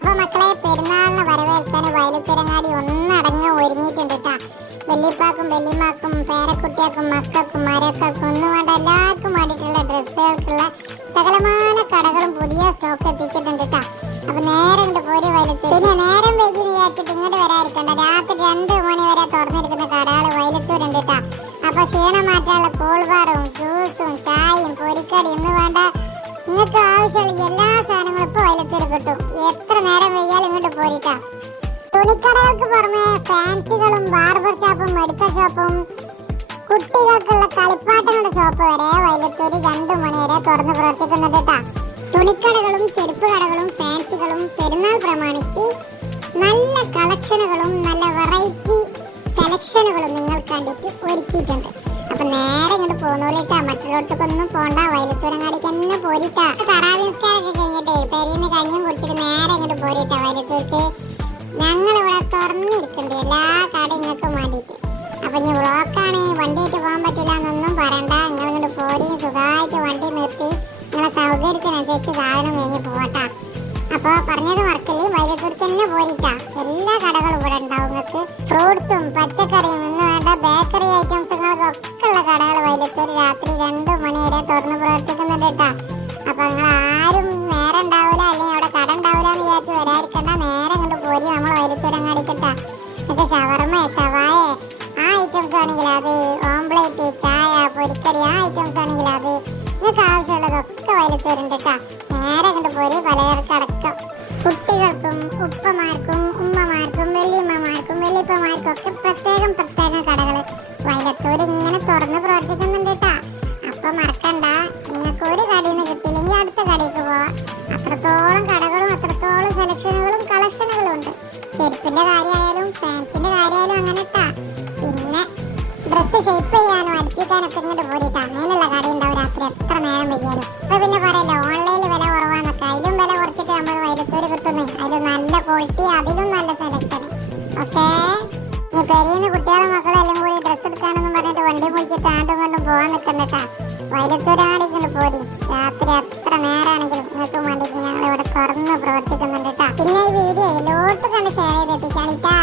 അപ്പൊ മക്കളെ, പെരുന്നാളിന് വരവേൽക്കാൻ വയലുത്തരങ്ങാടി ഒന്നടങ്ങ് ഒരുങ്ങിയിട്ടുണ്ട് കേട്ടാ. വല്യപ്പാക്കും വല്യമാക്കും പേരക്കുട്ടിയാക്കും മക്കൾക്കും മരക്കൾക്കും ഒന്നും വേണ്ട എല്ലാവർക്കും വേണ്ടിയിട്ടുള്ള ഡ്രസ്സുകൾക്കുള്ള സകലമാന കടകളും പുതിയ സ്റ്റോക്ക് എത്തിച്ചിട്ടുണ്ട് കേട്ടാ. അപ്പൊ നേരെ ഇങ്ങോട്ട് പോരി വയലത്തൂർ. പിന്നെ നേരം വൈകി വിചാരിച്ചിട്ട് ഇങ്ങോട്ട് വരാതിരിക്കണ്ട. രാത്രി 2 മണി വരെ തുറന്നിരിക്കുന്ന കടകൾ വയലത്തൂരുണ്ട് കേട്ടാ. അപ്പൊ ക്ഷീണം മാറ്റാനുള്ള കൂൾബാറും ജ്യൂസും ചായയും പൊരിക്കടി ഒന്നും വേണ്ട, നിങ്ങൾക്ക് ആവശ്യമുള്ള എല്ലാ സാധനങ്ങളും ഇപ്പൊ വയലത്തൂർ കിട്ടും. എത്ര നേരം വൈകിയാലും ഇങ്ങോട്ട് പോരിട്ടാ. തുണിക്കടകൾക്ക് പുറമെ ഫാൻസികളും ബാർബർ ഷോപ്പും മെഡിക്കൽ ഷോപ്പും കുട്ടികൾക്കുള്ള കളിപ്പാട്ടങ്ങളുടെ ഷോപ്പ് വരെ വയലത്തൂർ 2 മണി വരെ തുറന്ന് പ്രവർത്തിക്കുന്നുണ്ട് കേട്ടാ. തുണിക്കടകളും ചെരുപ്പ് കടകളും ഫാൻസികളും പെരുന്നാൾ പ്രമാണിച്ച് നല്ല കളക്ഷനുകളും നല്ല വെറൈറ്റി സെലക്ഷനുകളും നിങ്ങൾക്ക് കണ്ടിട്ട് ഒരുക്കിയിട്ടുണ്ട്. അപ്പൊ നേരെ ഇങ്ങോട്ട് പോകുന്നോളിട്ടാ, മറ്റുള്ളവർക്കൊന്നും പോണ്ട, വയലത്തൂരങ്ങാടിക്ക് തന്നെ പോരിട്ടാ. തറാവി നിസ്കാരമൊക്കെ കഴിഞ്ഞിട്ടേ പെരിന്ന് കഞ്ഞിയും കുടിച്ചിട്ട് നേരെ ഇങ്ങോട്ട് പോരിട്ടാ വയലത്തൂർക്ക്. ഞങ്ങളിവിടെ തുറന്നിരിക്കുന്നുണ്ട് എല്ലാ കടയും ഇങ്ങൾക്കും വേണ്ടിയിട്ട്. അപ്പൊ ഇനി ബ്ലോക്കാണ്, വണ്ടിയായിട്ട് പോകാൻ പറ്റില്ല എന്നൊന്നും പറയണ്ട. നിങ്ങളിങ്ങോട്ട് പോരി, സുഖമായിട്ട് വണ്ടി നിർത്തി നിങ്ങളെ സൗകര്യത്തിനനുസരിച്ച് സാധനം വാങ്ങി പോട്ടാ. അപ്പൊ പറഞ്ഞത് മറക്കല്ലേ, വയലത്തൂർക്ക് തന്നെ പോരിട്ടാ. എല്ലാ കടകളും ഇവിടെ ഉണ്ടാവും. നിങ്ങൾക്ക് ഫ്രൂട്ട്സും പച്ചക്കറിയും ഒന്നും വേണ്ട, ബേക്കറി ഐറ്റംസുകൾക്കൊക്കെ ഉള്ള കടകൾ വയലത്തൂർ രാത്രി 2 മണി വരെ തുറന്ന് പ്രവർത്തിക്കുന്നുണ്ട് കേട്ടാ. അപ്പൊ നിങ്ങൾ ആരും നേരെ ഉണ്ടാവില്ല, അല്ലെങ്കിൽ അവിടെ കട ഉണ്ടാവില്ല എന്ന് വിചാരിച്ച് വരാതിരിക്കണ്ട. നേരെ ഇങ്ങോട്ട് പോരി, നമ്മൾ വയലത്തൂരങ്ങാടിക്കട്ടാ. നിങ്ങൾക്ക് ഷവർമ ഷവായ ആ ഐറ്റംസ് ആണെങ്കിൽ അത്, ഓംപ്ലേറ്റ് ചായ പൊരിക്കടി ആ ഐറ്റംസ് ആണെങ്കിൽ അത്, നിങ്ങൾക്ക് ആവശ്യമുള്ളതൊക്കെ വയലത്തൂരുണ്ട് കേട്ടാ. നേരെ ഇങ്ങോട്ട് പോരി, പലചരക്കടക്കം കുട്ടികൾക്കും ഉപ്പമാർക്കും ഉമ്മമാർക്കും വല്യമ്മമാർക്കും വല്യപ്പമാർക്കും ഒക്കെ പ്രത്യേകം കടകൾ വയലത്തൂർ ഇങ്ങനെ തുറന്ന് പ്രവർത്തിക്കുന്നുണ്ട് കേട്ടാ. അപ്പൊ മറക്കണ്ട, നിങ്ങൾക്ക് ഒരു കടയിൽ നിന്ന് കിട്ടിയില്ലെങ്കിൽ അടുത്ത കടയിലേക്ക് പോവാം. അത്രത്തോളം കടകളും അത്രത്തോളം സെലക്ഷനുകളും കളക്ഷനുകളും ഉണ്ട്. ചെരുപ്പിന്റെ കാര്യമായാലും ഫാൻസിന്റെ കാര്യമായാലും അങ്ങനെ ഇട്ടാ. പിന്നെ ഡ്രസ്സ് ഷേപ്പ് ചെയ്യാനും അടുപ്പിക്കാനൊക്കെ ഇങ്ങോട്ട് പോരിട്ടാ. അങ്ങനെയുള്ള കടയുണ്ടാവും രാത്രി എത്ര നേരം വയ്യാലും. അപ്പൊ പിന്നെ പറയല്ലോ ഓൺലൈനിൽ വില കുറവാന്നൊക്കെ, അതിലും വില കുറച്ചിട്ട് നമ്മൾ വയലത്തൂർ കിട്ടുന്നു. അതിലും നല്ല ക്വാളിറ്റി, അതിലും നല്ല സെലക്ഷൻ. ഓക്കെ, നീ പെരിയുന്ന കുട്ടികളും മക്കളും എല്ലാം കൂടി ഡ്രസ്സ് എടുക്കാനൊന്നും പറഞ്ഞിട്ട് വണ്ടി പൊളിച്ചിട്ട് ആണ്ടും കൊണ്ടും പോകാൻ നിൽക്കണ്ടട്ടാ. വയലത്തൂരാണെങ്കിലും പോരി, രാത്രി എത്ര നേരമാണെങ്കിലും നിങ്ങൾക്കും വേണ്ടിയിട്ട് ഞങ്ങൾ ഇവിടെ തുറന്ന് പ്രവർത്തിക്കുന്നുണ്ട് കേട്ടാ. പിന്നെ ഈ വീഡിയോ എല്ലാവർക്കും കണ്ട് ഷെയർ ചെയ്തെത്തിച്ചാളിട്ടാ.